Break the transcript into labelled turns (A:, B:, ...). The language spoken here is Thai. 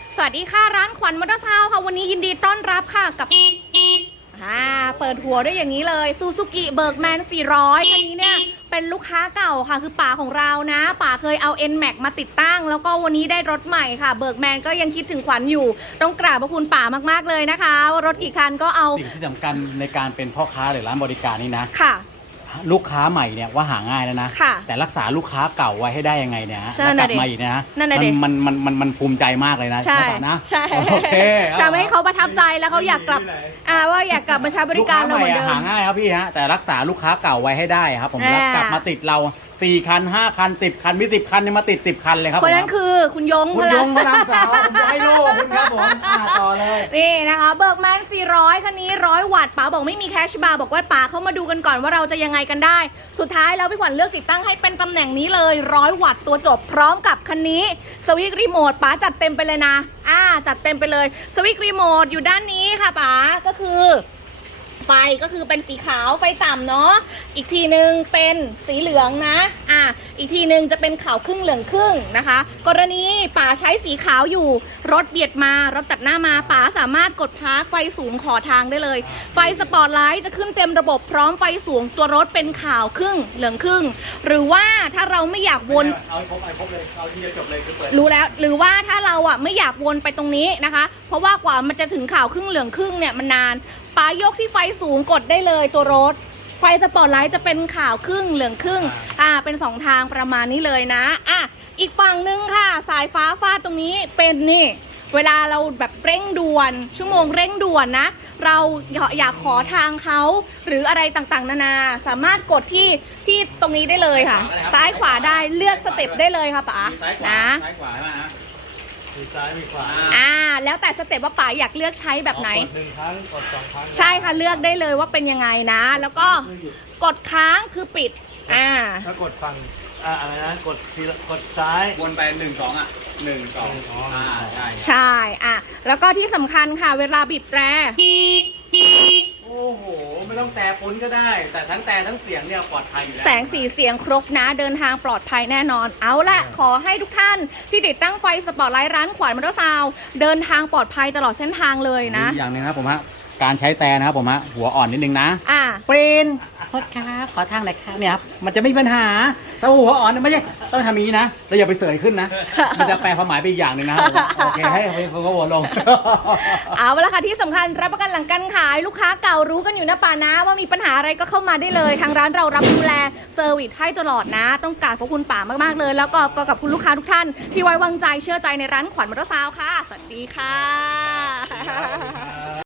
A: สวัสดีค่ะร้านขวัญมอเตอร์ซาวค่ะวันนี้ยินดีต้อนรับค่ะกับเปิดหัวด้วยอย่างนี้เลยซูซูกิเบิร์กแมน400คันนี้เนี่ยเป็นลูกค้าเก่าค่ะคือป๋าของเรานะป๋าเคยเอา NMAX มาติดตั้งแล้วก็วันนี้ได้รถใหม่ค่ะเบิร์กแมนก็ยังคิดถึงขวัญอยู่ต้องกราบพระคุณป๋ามากๆเลยนะคะว่ารถกี่คันก็เอา
B: สิ่งที่สำคัญในการเป็นพ่อค้าหรือร้านบริการนี่นะ
A: ค่ะ
B: ลูกค้าใหม่เนี่ยว่าหาง่ายแล้วนะแต่รักษาลูกค้าเก่าไว้ให้ได้ยังไงเนี่ยแล้วกลับมาอีกนะมันภูมิใจมากเลยนะ
A: ใช่
B: นะ
A: ใช่
B: โอเค
A: ทำให้เขาประทับใจแล้วเขาอยากกลับว่าอยากกลับมาใช้บริการเราเหมือนเดิม
B: หาง่ายครับพี่ฮะแต่รักษาลูกค้าเก่าไว้ให้ได้ครับผมแล้วกลับมาติดเรา4 คัน 5 คัน 10 คันมี10 คันเนี่ยมาติด10 คันเลยครับ
A: คนนั้นคือคุณยง
B: พลังสาวไฮโลคุณครับผมต่อเลย
A: นี่นะคะเบิร์กแมน400คันนี้100 วัตต์ป๋าบอกไม่มีแคชบาร์บอกว่าป๋าเข้ามาดูกันก่อนว่าเราจะยังไงกันได้สุดท้ายแล้วพี่ขวัญเลือกติดตั้งให้เป็นตำแหน่งนี้เลย100 วัตต์ตัวจบพร้อมกับคันนี้สวิตช์รีโมทป๋าจัดเต็มไปเลยนะจัดเต็มไปเลยสวิตช์รีโมทอยู่ด้านนี้ค่ะป๋าก็คือไฟก็คือเป็นสีขาวไฟต่ำเนาะอีกทีนึงเป็นสีเหลืองนะอีกทีนึงจะเป็นขาวครึ่งเหลืองครึ่งนะคะกรณีป๋าใช้สีขาวอยู่รถเบียดมารถตัดหน้ามาป๋าสามารถกดพาร์คไฟสูงขอทางได้เลยไฟสปอตไลท์จะขึ้นเต็มระบบพร้อมไฟสูงตัวรถเป็นขาวครึ่งเหลืองครึ่งหรือว่าถ้าเราไม่อยากวน
B: เอาครบเลยเอาที่จะจบเลยคือเปิด
A: รู้แล้วหรือว่าถ้าเราไม่อยากวนไปตรงนี้นะคะเพราะว่ากว่ามันจะถึงขาวครึ่งเหลืองครึ่งเนี่ยมันนานป๋ายกที่ไฟสูงกดได้เลยตัวรถไฟสปอตไลท์จะเป็นขาวครึ่งเหลืองครึ่งเป็น2ทางประมาณนี้เลยนะอีกฝั่งนึงค่ะสายฟ้าฟาดตรงนี้เป็นนี่เวลาเราแบบเร่งด่วนชั่วโมงเร่งด่วนนะเราอยากขอทางเขาหรืออะไรต่างๆนานาสามารถกดที่ตรงนี้ได้เลยค่ะซ้ายขวาได้เลือกสเต็ปได้เลยค่ะป๋านะ
B: ซ้ายขวาใช่ไหมฮะ
C: มีซ้ายมีขวา
A: แล้วแต่สเต็ปว่าป๋าอยากเลือกใช้แบบไหน
C: กด1 ครั้งกด2 ครั้ง
A: ใช่ค่ะเลือกได้เลยว่าเป็นยังไงนะแล้วก็กดค้างคือปิด
C: ถ้ากดฝั่งอะไรนะกดซ้าย
B: วนไป1 21 2
A: ใช่แล้วก็ที่สำคัญค่ะเวลาบีบแตร
B: โอ้โหไม่ต้องแต่ฝนก็ได้แต่ทั้งแต่ทั้งเสียงเนี่ยปลอดภัยอยู่แล้ว
A: แสงสีเสียงครบนะเดินทางปลอดภัยแน่นอนเอาละขอให้ทุกท่านที่ติดตั้งไฟสปอตไลท์ร้านขวัญมอเตอร์ซาวด์เดินทางปลอดภัยตลอดเส้นทางเลยนะ
B: อย่างนึงครับผมฮะการใช้แต่นะครับผมฮะหัวอ่อนนิดนึงนะปรีนโทษครับขอทางหน่อยครับเนี่ยครับมันจะไม่มีปัญหาถ้าหัวอ่อนไม่ใช่ต้องทำนี้นะเราอย่าไปเสยขึ้นนะมันจะแปลความหมายไปอีกอย่างหนึ่งนะโอเคให้เขาหัวลง
A: เอาละค่ะที่สำคัญรับประกันหลังการขายลูกค้าเก่ารู้กันอยู่นะป่านะว่ามีปัญหาอะไรก็เข้ามาได้เลยทางร้านเรารับดูแลเซอร์วิสให้ตลอดนะต้องกราบขอบคุณป่ามากๆเลยแล้วก็กับคุณลูกค้าทุกท่านที่ไว้วางใจเชื่อใจในร้านขวัญมอเตอร์ซาวด์ค่ะสวัสดีค่ะ